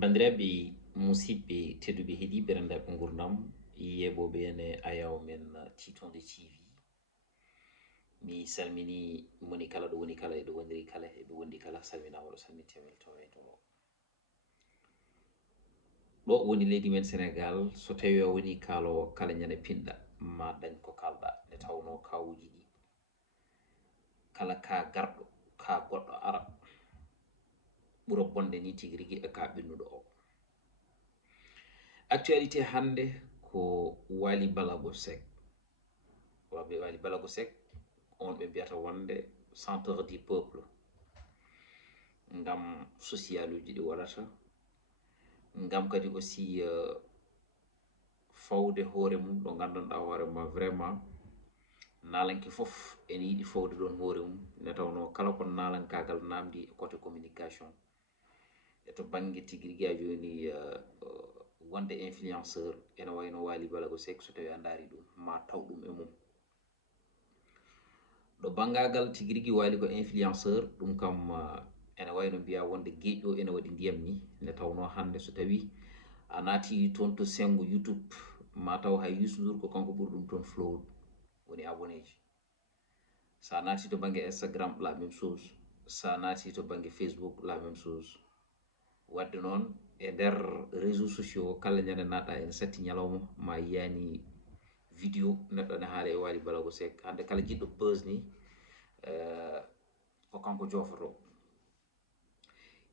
bandiraɓe musidɓe tedduɓe heeɗiɓe rendaɓe gurdam yeɓoɓe ene ayaw men titonde tv mi salmini moni kala ɗo woni kala eɗo wondiri kala eɓe wondi kala salminamoɗo salminte weltoweto ɗo woni leydi men sénégal so tawi a woni kalowo kala ñande pinɗa ma dañ ko kalɗa nde tawno kawuji ɗi kala ka garɗo ka goɗɗo ara ɓuura bonde ni tigui rigui e ka ɓennuɗo o. Actualité hande ko wally balago Seck wally balago Seck on ɓe mbiyata wonde centre du peuple ngam social uji ɗi waɗata ngam kadi aussi fawde hoore mum ɗo gandanɗa hoore ma vraiment nalanke foof ene yiiɗi fawde ɗon hoore mum nde tawno kala ko nalankagal namdi e côté communication e to banggue tigui rigui a joni wonde influenceur ene wayno wally balago Seck so tawi a daari ɗum ma taw ɗum e mum ɗo bangagal tigui rigui wali ko influenceur ɗum kam ene wayno mbiya wonde gueƴƴo ene waɗi ndiyam ni nde tawno hande so tawi a naati toon to sengo YouTube ma taw hay Youssou Ndour ko kanko ɓuri ɗum toon flowde woni abonné ji sa naati to banggue Instagram la même chose sa naati to banggue Facebook la même chose wadde noon e nder réseaux sociaux kala ñande naata ene satti ñalawma ma yiyani vidéo neɗɗo ne haala e wally balago Seck hande kala jiɗɗo buzz ni ko kanko jofoto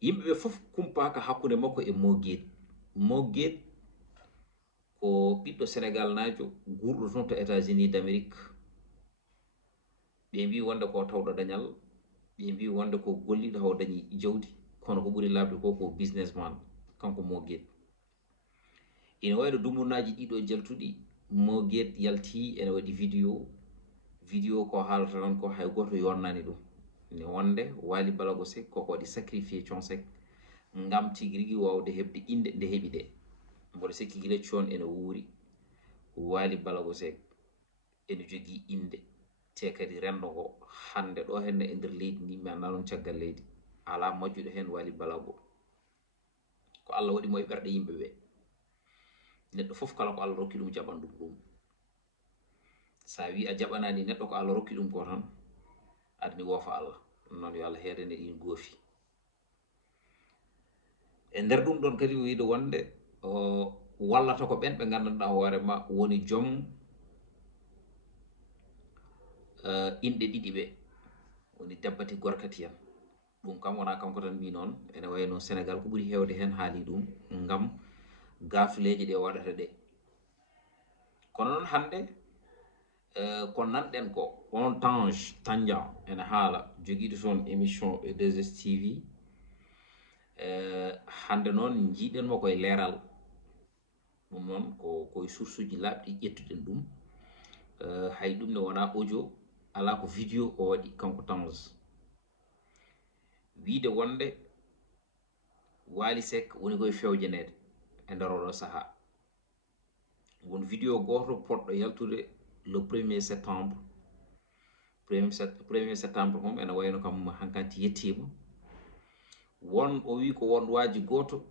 yimɓeɓe foof kumpaka hakkude makko e Mo Gates ko ɓiɗɗo sénégal najo gurɗo toon to États-Unis d'Amérique ɓe mbi wonde ko tawɗo dañal ɓe mbi wonde ko golliɗo haw dañi jawdi kono ko ɓuuri labde ko businessman kanko Mo Gates ina wayno dumunnaji ɗiɗo jaltuɗi Mo Gates yalti ene waɗi vidéo ko haalata noon ko hay goto yonnani ɗum ne wonde wally balago Seck koko waɗi sacrifié Thione Seck ngam tigui rigui wawde hebde inde nde heeɓi de mboɗo sikki guila Thione ene wuuri wally balago Seck ene jogui inde te kadi rendo ngo hande ɗo henne e nder leydi ndi mi anda noon caggal leydi ala majjuɗo hen wally balago ko Allah waɗi mo e ɓerɗe yimɓeɓe neɗɗo foof kala ko Allah rokki ɗum jaɓan ɗum sa wi a jaɓanani neɗɗo ko Allah rokki ɗum ko tan aɗani woofa Allah noon yo Allah heedane ɗin goofi e nder ɗum ɗon kadi wiide wonde wallata ko ɓen ɓe gandanɗa hoorema woni joom inɗe ɗiɗi ɓe woni debbati gorkati yan ɗum kam wona kanko tan mbi noon ene wayno Sénégal ko ɓuuri hewde hen haali ɗum ngam gafileji ɗe waɗata ɗe kono noon hande ko nanɗen ko on Tange Tandian ene haala joguiɗo toon émission e 2STV hande noon jiiɗenmo koye leeral ɗum noon koye source uji laaɓɗi ƴettuɗen ɗum hay ɗum ne wona audio ala ko vidéo o waɗi kanko Tange wiide wonde Wally Seck woni koye fewjanede e nder oɗo saaha won vidéo goto poɗɗo yaltude le 1er septembre 1er septembre mom ene wayno kam hankanti yettima won o wi ko won waji goto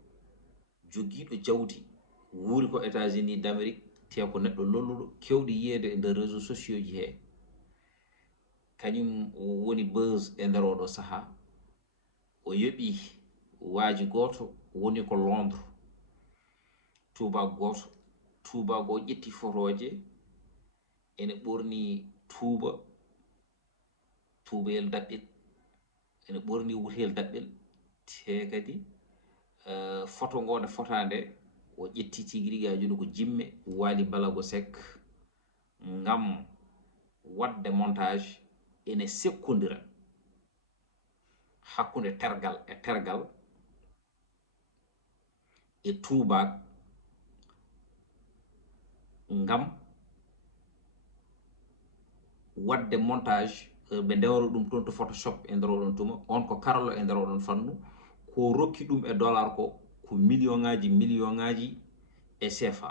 joguiɗo jawdi wuuri ko États-Unis d'Amérique te ko neɗɗo lolluɗo kewɗo yiyede e nder réseaux sociaux ji he kañum woni buzz e nder oɗo saaha o yoɓi waaji goto woni ko Londres tubak goto tubak o ƴetti photoje ene ɓorni tubayel daɓɓel ene ɓorni wutel daɓɓel te kadi photo ngo nde fotande o ƴetti tigui rigui ha joni ko jimme wally balago Seck ngam wadde montage ene sekkodira hakkude tergal e tergal e tubak ngam wadde montage ɓe ndewro ɗum toon to photoshop e nder oɗon tuma on ko karalo e nder oɗon fannu ko rokki ɗum e dollar ko million ngaji e CFA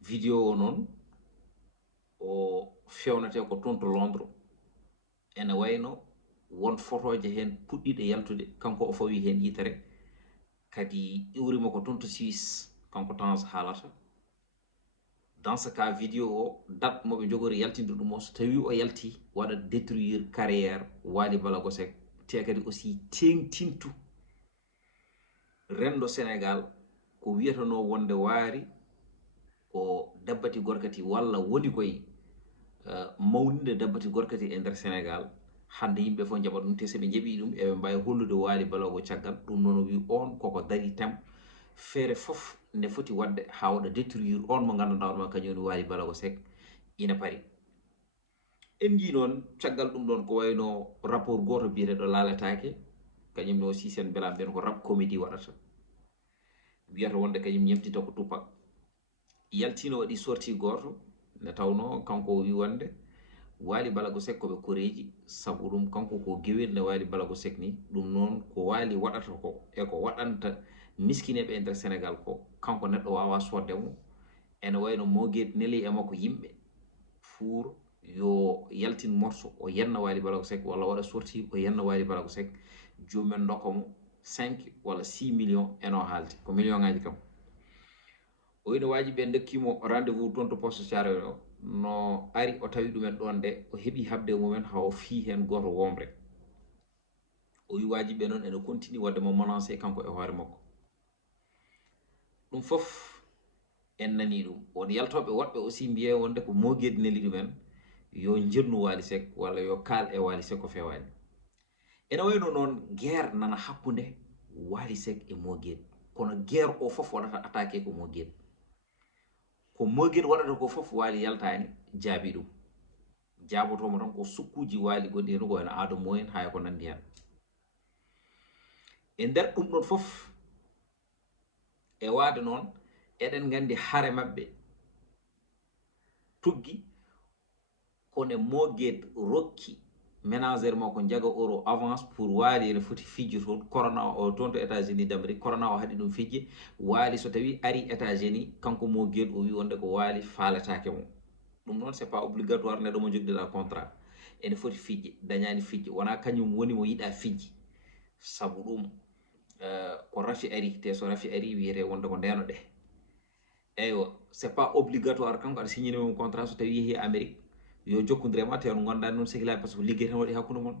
vidéo o noon o fewnate ko toon to Londres ene wayno won photoje hen puɗɗiɗe yaltude kanko o fawi hen yitere kadi iwrimo ko toon to Suisse kanko temps haalata dans ce cas vidéo o date moɓe jogori yaltinde ɗum o so tawi o yalti waɗa détruire carrière Wally Ballago Seck te kadi aussi tengtintu rendo Sénégal ko wiyatano wonde waari ko dabbati gorkati walla woni koye mawninde dabbati gorkati e nder Sénégal hande yimɓe fof jaɓa ɗum te soɓe jaɓi ɗum eɓe mbawi hollude Wally Ballago caggal ɗum noon wi on koko dari tem feere fof nde foti wadde ha waɗa détruire on mo ganduɗa hoorema kañum woni Wally Ballago Seck ina pari en jii noon caggal ɗum ɗon ko wayno rapport goto biyeteɗo laaletake kañumne aussi sen beela mbiyen ko rap comédie waɗata wiyata wonde kañum ñemtita ko tupak yaltino waɗi sorti goto nde tawno kanko wi wonde Wally Ballago Seck koɓe koreji saabu ɗum kanko ko guewel nde Wally Ballago Seck ni ɗum noon ko Wally waɗata ko e ko waɗanta miskineɓe e nder Sénégal ko kanko neɗɗo wawa soddemo ene wayno moguet neeli e makko yimɓe pour yo yaltin morceau o yenna Wally Ballago Seck walla waɗa sorti o yenna Wally Ballago Seck jomumen dokkamo 5 walla 6 millions eno haalde ko million ngaji kam o wino waji ɓe dokkimo rendez vous toon to poste Thiaroye o no ari o tawi ɗumen ɗon nde o heeɓi habde mumen hawo fi hen goto womre o wi waji ɓe noon ene continue wadde mo menacé kanko e hoore makko ɗum fof en nani ɗum won yaltoɓe woɗɓe aussi mbiye wonde ko moguedi neli ɗumen yo jirnu Wally Seck walla yo kaal e Wally Seck ko fewani ene wayno noon guerre nana hakkude Wally Seck e moguedi kono guerre o fof waɗata attaqué ko moguedi ko moguedi waɗata ko fof Wally yaltani jaabi ɗum jaabotomo tan ko sukkuji Wally gonɗi hen ko wayno Adamo en hay ko nandi hen e nder ɗum ɗon fof e waade noon eɗen gandi haare mabɓe tuggi kone mogued rokki ménagère makko jaga euro avance pour Wally ene foti fijju toon corona o toon to États-Unis d'Amérique corona o haɗi ɗum fijje Wally so tawi ari États-Unis kanko mogued o wi wonde ko Wally faaletake mo ɗum noon c'est pas obligatoire neɗɗo mo jogdiɗa contrat ene foti fijje dañani fijje wona kañum woni mo yiɗa fijji saabu ɗum ko rafi ari te so rafi ari wiyete wonde ko ndeno ɗe eywa c'est pas obligatoire kanko aɗa signini mum contrat so tawi yeehi Amérique yo jokkodire ma te no gondani noon sehilade par ce que ligguey tan waɗi hakkude mon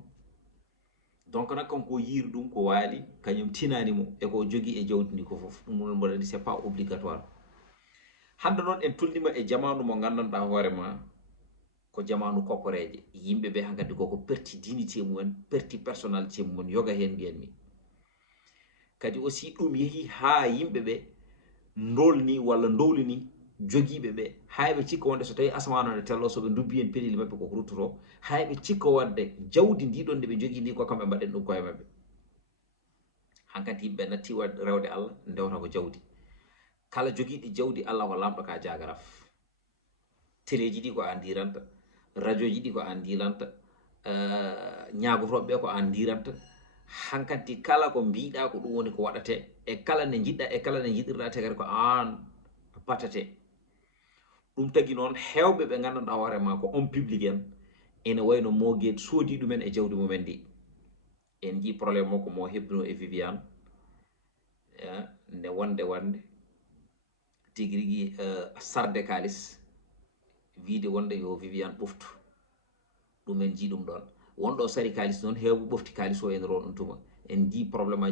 donc nak kanko yiiri ɗum ko Wally kañum tinanimo eko jogui e jawdi ndi ko foof ɗum noon mboɗa andi c'est pas obligatoire hande noon en tolnima e jamanu mo gandanɗa hoorema ko jamanu kokoreje yimɓeɓe hankkadi koko perti dignité mumen perti personnalité mumen yoga hen mbiyanmi kadi aussi ɗum yeehi ha yimɓeɓe dolni walla dowlini joguiɓeɓe hayɓe cikka wonde so tawi asamane ne tello soɓe dubbi hen pelili mabɓe koko ruttoto hayɓe cikka wadde jawdi ndiɗon nde ɓe jogui ndi ko kamɓe mbaɗen ɗum koye mabɓe hankkadi yimɓe natti wadde rewde Allah dewta ko jawdi kala joguiɗo jawdi Allah ko lamɗo ka jagaraf téléji ɗi ko an diranta radio ji ɗi ko an dilanta ñagotoɓeɓe ko an diranta hankkadi kala ko mbiɗa ko ɗum woni ko waɗate e kala nde jiɗɗa e kala nde jiɗirɗa te kadi ko an batate ɗum tagui noon hewɓe ɓe gandanɗa hoorema ko on public en ene wayno mogued soodi ɗumen e jawdi mumen ndi en jii probléme makko mo hebduno e Viviane nde wonde tigui rigui sarde kalis wiide wonde yo Viviane ɓoftu ɗum en jii ɗum ɗon wonɗo sari kalis noon hewɓe ɓofti kalis o ene ro ɗum tuma en jii probléme aji